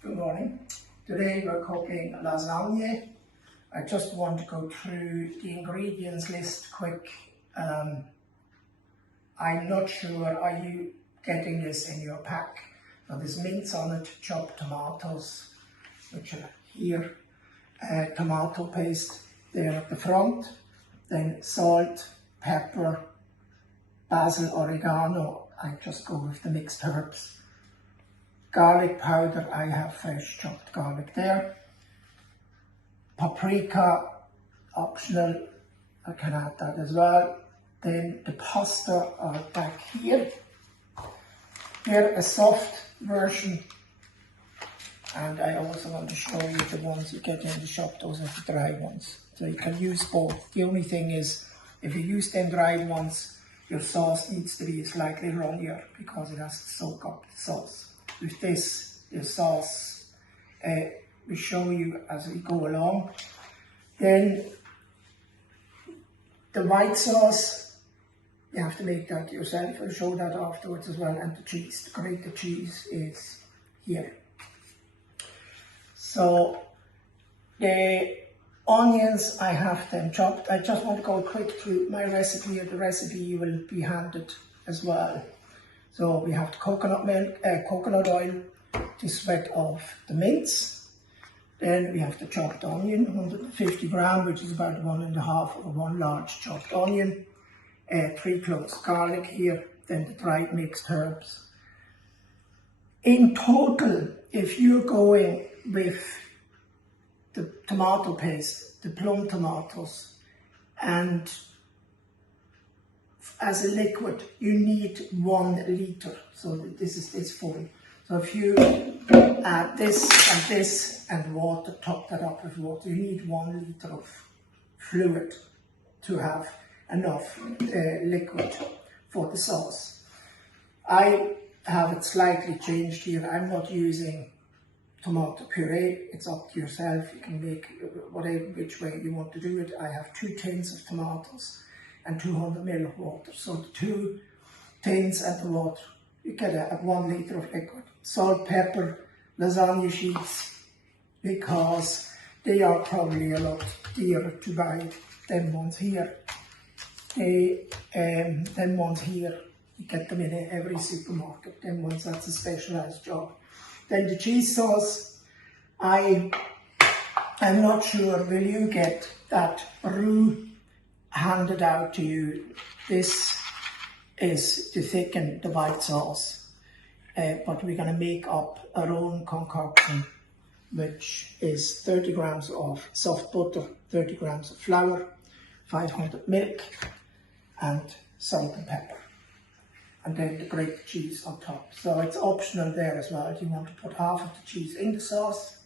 Good morning. Today we're cooking lasagne. I just want to go through the ingredients list quick. I'm not sure, are you getting this in your pack? So there's mince on it, chopped tomatoes, which are here, tomato paste there at the front, then salt, pepper, basil, oregano. I just go with the mixed herbs. Garlic powder, I have fresh chopped garlic there. Paprika, optional, I can add that as well. Then the pasta are back here. Here a soft version, and I also want to show you the ones you get in the shop. Those are the dry ones, so you can use both. The only thing is, if you use them dried ones, your sauce needs to be slightly runnier because it has to soak up the sauce. With this, the sauce, we show you as we go along. Then the white sauce, you have to make that yourself. I'll show that afterwards as well. And the cheese, the grated cheese is here. So the onions, I have them chopped. I just want to go quick through my recipe. The recipe you will be handed as well. So we have the coconut oil to sweat off the mince. Then we have the chopped onion, 150 gram, which is about 1.5 of one large chopped onion. 3 cloves garlic here, then the dried mixed herbs. In total, if you're going with the tomato paste, the plum tomatoes, and as a liquid, you need 1 liter. So this is full. So if you add this and water, top that up with water, you need 1 liter of fluid to have enough liquid for the sauce. I have it slightly changed here. I'm not using tomato puree. It's up to yourself. You can make whatever which way you want to do it. I have 2 tins of tomatoes and 200 ml of water. So the 2 tins and the water, you get a 1 liter of liquid. Salt, pepper, lasagna sheets, because they are probably a lot dearer to buy than ones here. Them ones here, you get them in every supermarket. Them ones, that's a specialized job. Then the cheese sauce, I'm not sure, will you get that roux handed out to you? This is to thicken the white sauce, but we're going to make up our own concoction, which is 30 grams of soft butter, 30 grams of flour, 500 milk, and salt and pepper, and then the grated cheese on top. So it's optional there as well. Do you want to put half of the cheese in the sauce,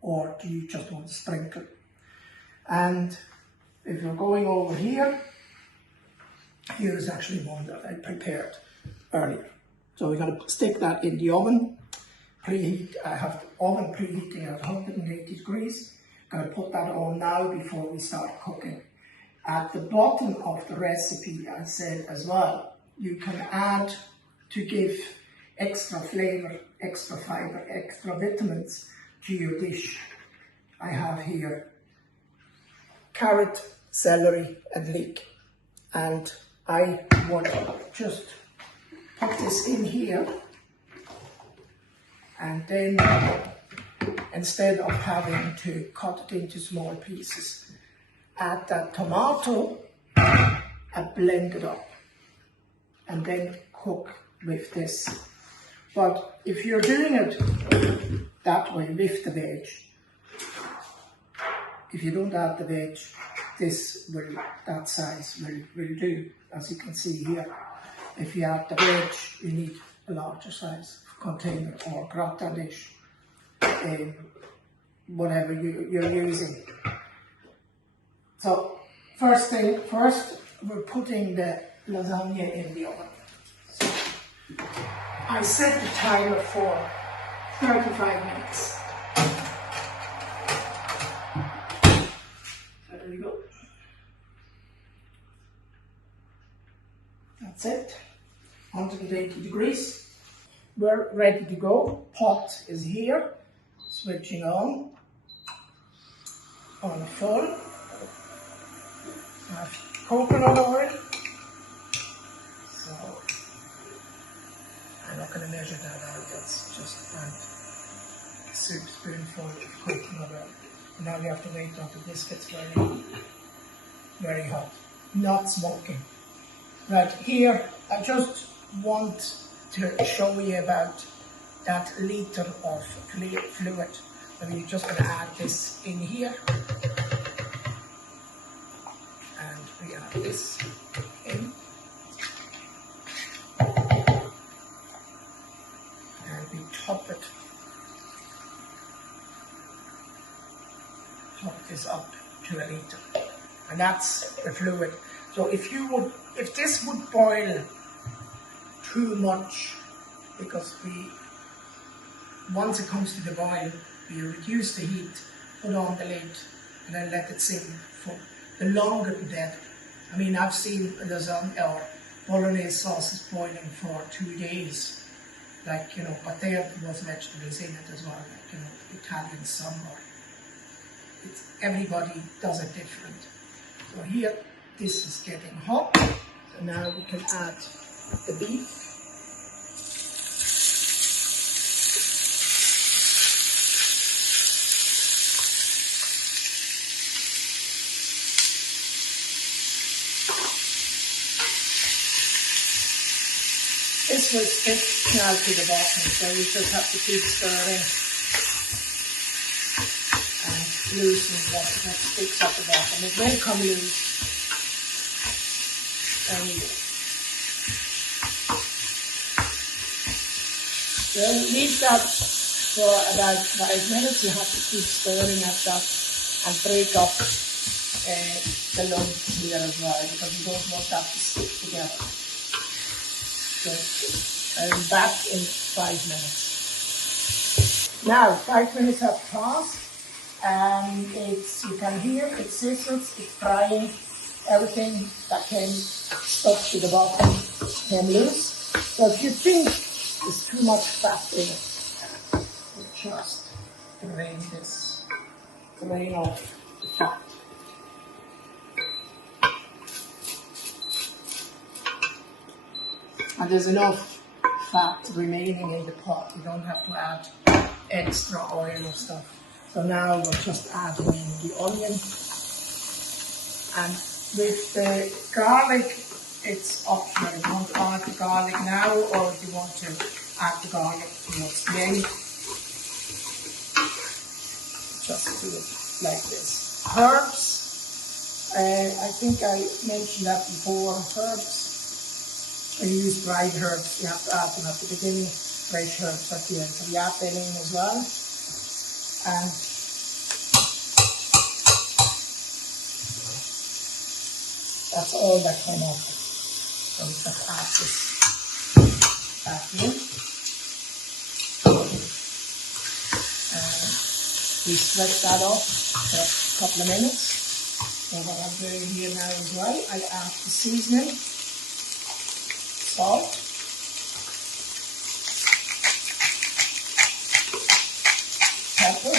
or do you just want to sprinkle? And if you're going over here, here's actually one that I prepared earlier. So we're going to stick that in the oven. Preheat, I have the oven preheating at 180 degrees. I'm going to put that on now before we start cooking. At the bottom of the recipe, I said as well, you can add, to give extra flavor, extra fiber, extra vitamins to your dish. I have here carrot, celery and leek, and I want to just put this in here, and then instead of having to cut it into small pieces, add that tomato and blend it up, and then cook with this. But if you're doing it that way with the veg, if you don't add the veg, that size will do, as you can see here. If you add the veg, you need a larger size container or gratin dish, whatever you're using. So first, we're putting the lasagna in the oven. So I set the timer for 35 minutes. So there we go. That's it. 180 degrees. We're ready to go. Pot is here. switching on full. I have coconut oil. So I'm not going to measure that out, that's just a soup spoonful of coconut oil. And now you have to wait until this gets very hot, not smoking. Right, here I just want to show you about that litre of fluid. So we're just going to add this in here. And we add this in. And we top this up to a litre. And that's the fluid. So if this would boil too much, because once it comes to the boil, we reduce the heat, put on the lid, and then let it simmer for the longer the better. I mean, I've seen lasagna or bolognese sauces boiling for 2 days, like, you know, but there was vegetables in it as well, like, you know, Italian summer. Everybody does it different. So here, this is getting hot. So now we can add the beef. This will stick now to the bottom, so you just have to keep stirring and loosen what sticks at the bottom. It will come loose. So leave that for about 5 minutes. You have to keep stirring at that and break up the lumps here as well, because you don't want that to stick together. So I'm back in 5 minutes. Now 5 minutes have passed, and you can hear it sizzles, it's frying. Everything that came stuck to the bottom came loose. So if you think there's too much fat in it, you just drain off the fat. And there's enough fat remaining in the pot. You don't have to add extra oil or stuff. So now we'll just add in the onion. And with the garlic, it's optional. You want to add the garlic now, or if you want to add the garlic towards the end. Just do it like this. Herbs, I think I mentioned that before. Herbs. When you use dried herbs, you have to add them at the beginning, fresh herbs at the end. So we add them in as well. And that's all that came off it. So we just add this back in. And we sweat that off for a couple of minutes. So what I'm doing here now as well, I add the seasoning. Salt, pepper,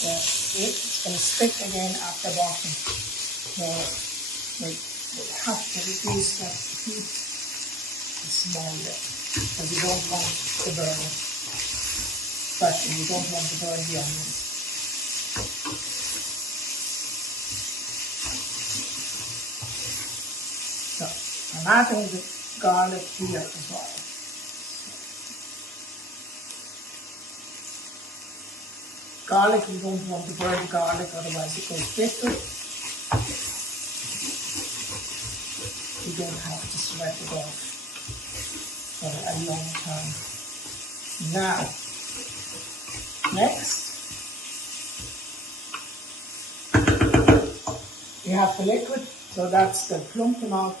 that's it. It's going to stick again at the bottom. So we have to reduce that heat a small bit, because you don't want to burn it. Especially you don't want to burn the onions. So I'm adding the garlic here as well. Garlic, you don't want to burn the garlic, otherwise it goes bitter. You don't have to sweat it off for a long time. Now, next, you have the liquid, so that's the plum tomato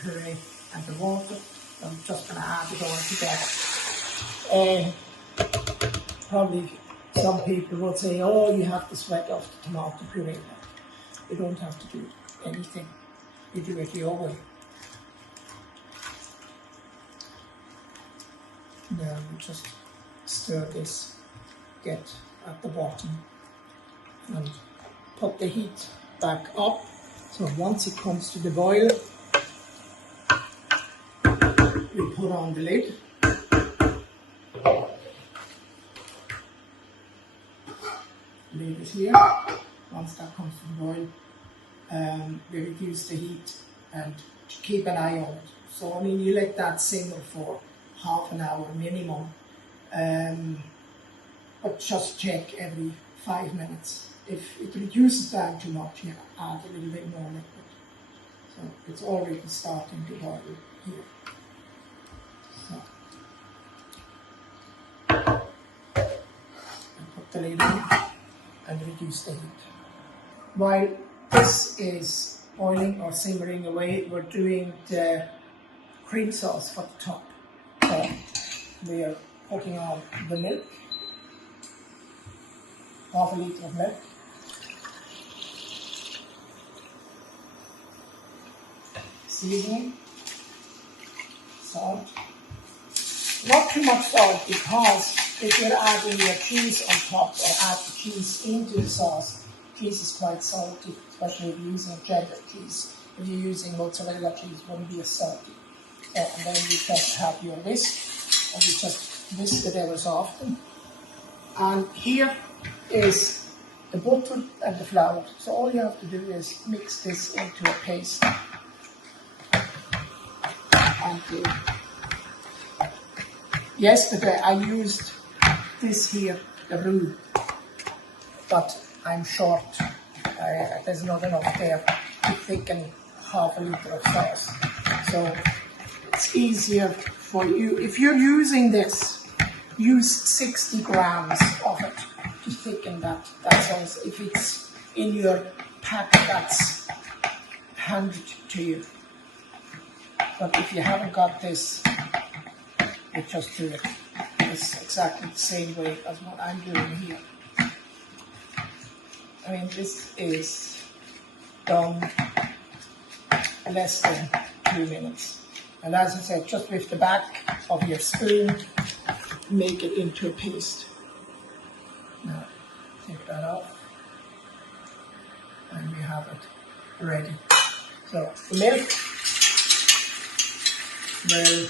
puree and the water. So I'm just going to add it all together. Probably some people would say, oh, you have to sweat off the tomato puree. You don't have to do anything. You do it your way. Then we just stir this, get at the bottom, and put the heat back up. So once it comes to the boil, we put on the lid. Leave it here. Once that comes to the boil, we reduce the heat and keep an eye on it. So I mean, you let that simmer for half an hour minimum, but just check every 5 minutes. If it reduces down too much, you add a little bit more liquid. So it's already starting to boil here. So and put the lid on and reduce the heat. While this is boiling or simmering away, we're doing the cream sauce for the top. So we are putting on the milk, half a litre of milk, seasoning, salt, not too much salt, because if you're adding your cheese on top or add the cheese into the sauce, cheese is quite salty, especially if you're using cheddar cheese. If you're using mozzarella cheese, it wouldn't be as salty. And then you just have your whisk, and you just whisk it ever so often. And here is the butter and the flour. So all you have to do is mix this into a paste. And yesterday I used this here, the roux, but I'm short. There's not enough there to thicken half a litre of sauce. So it's easier for you. If you're using this, use 60 grams of it to thicken that sauce. If it's in your pack, that's handed to you. But if you haven't got this, you just do it. It's exactly the same way as what I'm doing here. I mean, this is done less than 2 minutes. And as I said, just with the back of your spoon, make it into a paste. Now, take that off, and we have it ready. So, the milk will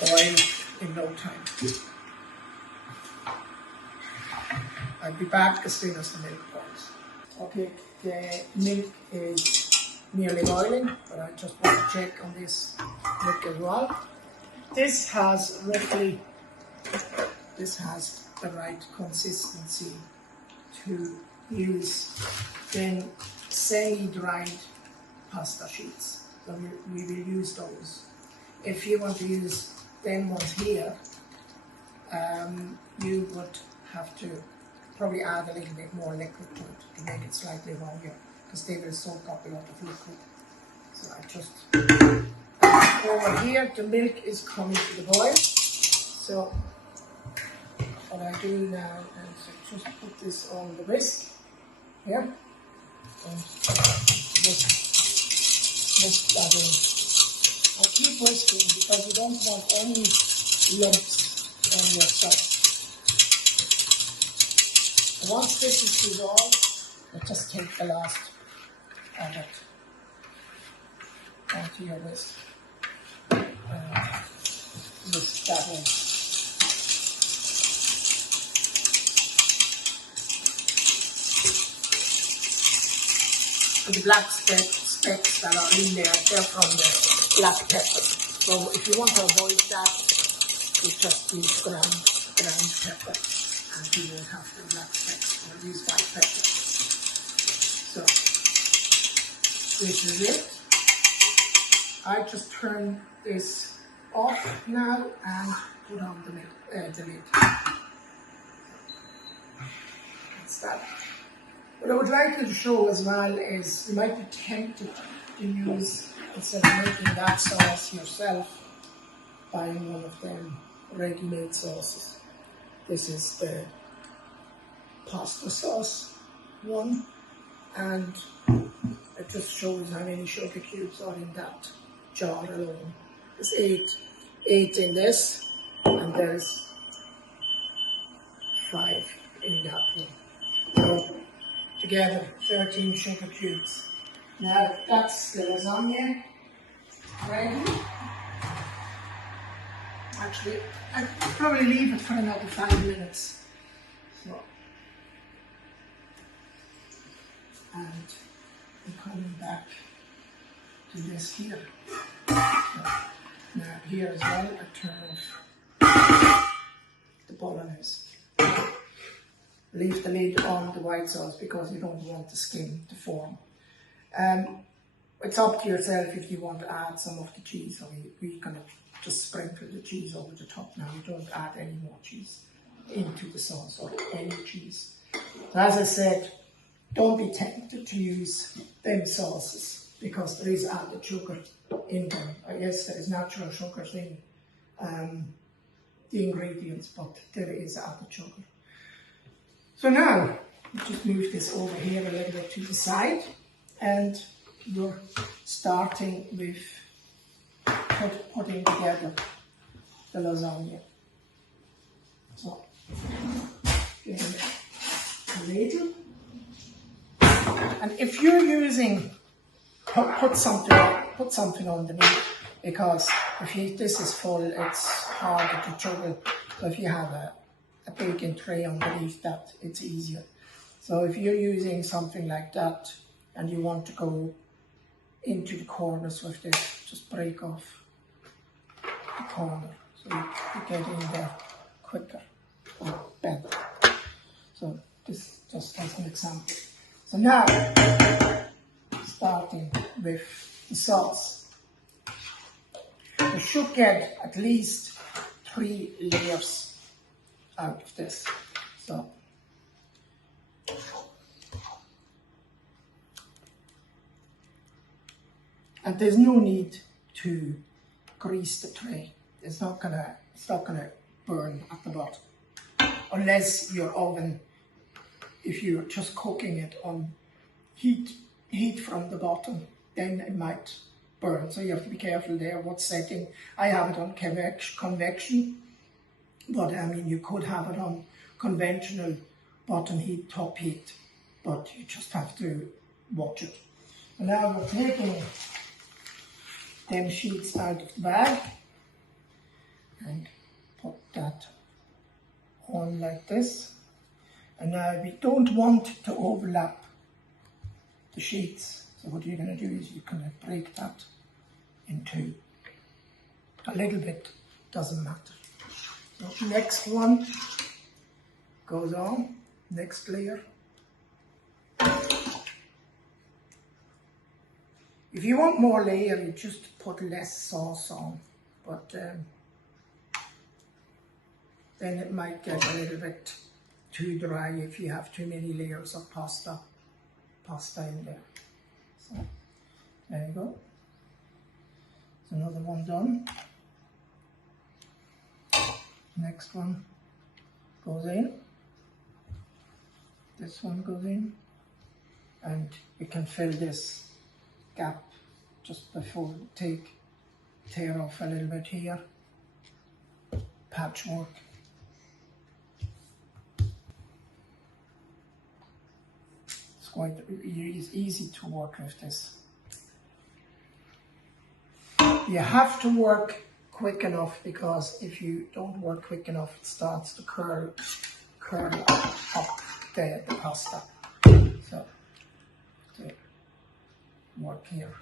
boil in no time. I'll be back as soon as the milk boils. Okay, the milk is nearly boiling, but I just want to check on this milk as well. This has roughly, the right consistency to use then semi-dried pasta sheets. So we will use those. If you want to use them ones here, you would have to probably add a little bit more liquid to it to make it slightly longer, because they will soak up a lot of liquid. So I just, over here, the milk is coming to the boil. So what I do now is just put this on the whisk here, and whisk that in. I'll keep whisking because you don't want any lumps on your sauce. Once this is dissolved, you just take the last of it onto your whisk and whisk that in. The black specks that are in there, they're from the black pepper. So if you want to avoid that, you just use ground pepper, and you won't have the black specks, or use white pepper. So this is it. I just turn this off now and put on the lid. That's that. What I would like you to show as well is you might be tempted to use, instead of making that sauce yourself, buying one of them ready-made sauces. This is the pasta sauce one, and That just shows how many sugar cubes are in that jar alone. There's eight in this, and there's 5 in that one. So together, 13 sugar cubes. Now that's the lasagna ready. Actually, I'll probably leave it for another 5 minutes. So, and I'm coming back to this here. So, now here as well, I turn off the bolognese. Leave the lid on the white sauce because you don't want the skin to form. It's up to yourself if you want to add some of the cheese, or we kind of just sprinkle the cheese over the top now. We don't add any more cheese into the sauce, or any cheese. So as I said, don't be tempted to use them sauces because there is added sugar in them. Yes, there is natural sugars in the ingredients, but there is added sugar. So now, just move this over here a little bit to the side, and we're starting with putting together the lasagna. So, getting a ladle, and if you're using, put something underneath, because if this is full, it's harder to juggle. So if you have a baking tray underneath that, it's easier. So if you're using something like that and you want to go into the corners with this, just break off the corner so you get in there quicker or better. So this just as an example. So now, starting with the sauce. You should get at least 3 layers out of this. So and there's no need to grease the tray. It's not gonna burn at the bottom, unless your oven, if you're just cooking it on heat from the bottom, then it might burn. So you have to be careful there what setting. I have it on convection, but I mean you could have it on conventional bottom heat, top heat, but you just have to watch it. And now we're taking them sheets out of the bag and put that on like this. And now we don't want to overlap the sheets. So what you're going to do is you're going to break that in 2. A little bit, doesn't matter. So next one goes on, next layer. If you want more layer, you just put less sauce on, but then it might get a little bit too dry if you have too many layers of pasta in there. So there you go. There's another one done. Next one goes in. This one goes in, and we can fill this gap just before we tear off a little bit here. Patchwork. It's quite easy to work with this. You have to work quick enough, because if you don't work quick enough, it starts to curl up the pasta. So to work here.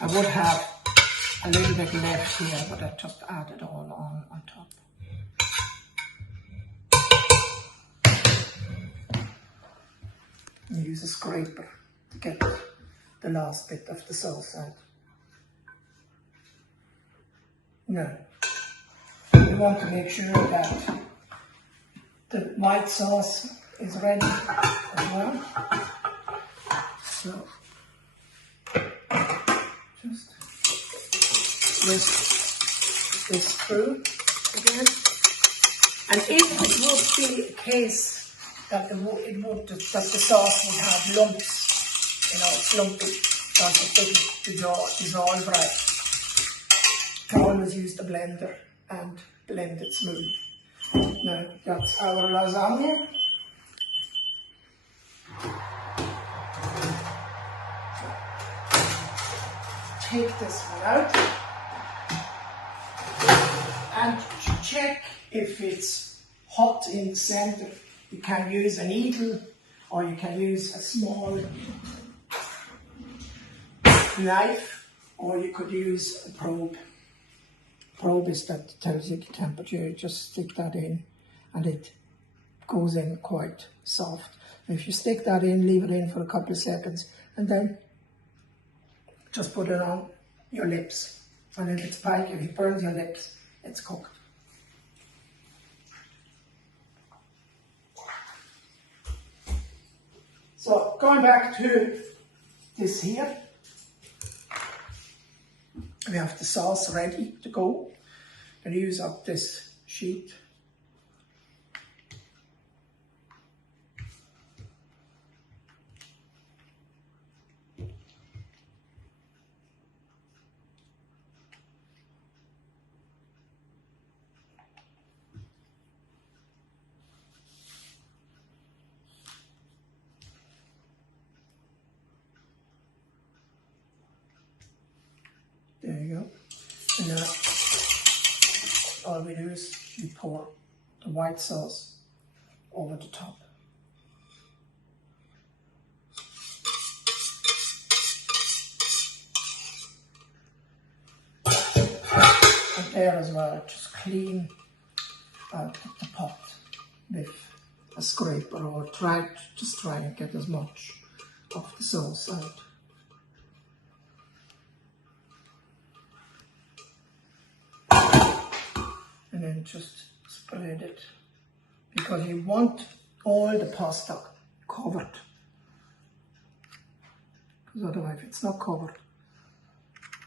I would have a little bit left here, but I just add it all on top. And use a scraper to get the last bit of the sauce out. Now, you want to make sure that the white sauce is ready as well. So just whisk this through again. And if it would be a case that the sauce would have lumps, you know, it's lumpy, because it didn't dissolve right, you can always use the blender and blend it smooth. Now that's our lasagna. Take this one out and check if it's hot in the center. You can use a needle or you can use a small knife, or you could use a probe. Probe is that tells you the temperature. You just stick that in and it goes in quite soft. If you stick that in, leave it in for a couple of seconds and then just put it on your lips. And if it's pike, if it burns your lips, it's cooked. So going back to this here, we have the sauce ready to go. And use up this sheet. There you go. And now all we do is we pour the white sauce over the top. And there as well, just clean out the pot with a scraper, or just try and get as much of the sauce out. And then just spread it, because you want all the pasta covered, because otherwise if it's not covered,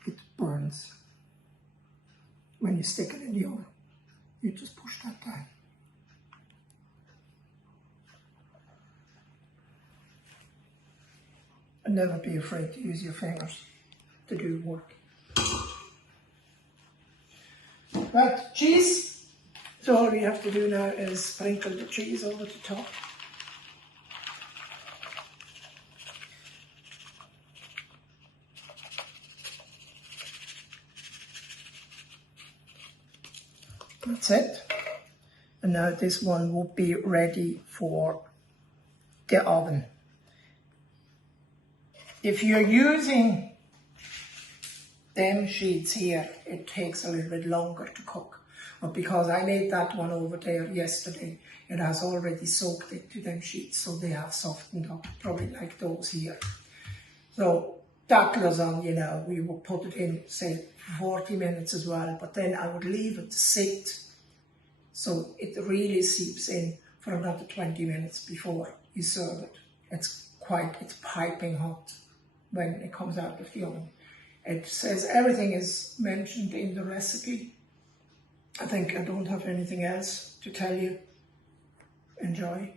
it burns. When you stick it in the oven, you just push that down. And never be afraid to use your fingers to do work. Right, cheese. So all we have to do now is sprinkle the cheese over the top. That's it. And now this one will be ready for the oven. If you're using them sheets here, it takes a little bit longer to cook. But because I made that one over there yesterday, it has already soaked into them sheets, so they have softened up, probably like those here. So that lasagna now, we will put it in, say, 40 minutes as well, but then I would leave it to sit so it really seeps in for another 20 minutes before you serve it. It's piping hot when it comes out of the oven. It says everything is mentioned in the recipe. I think I don't have anything else to tell you. Enjoy.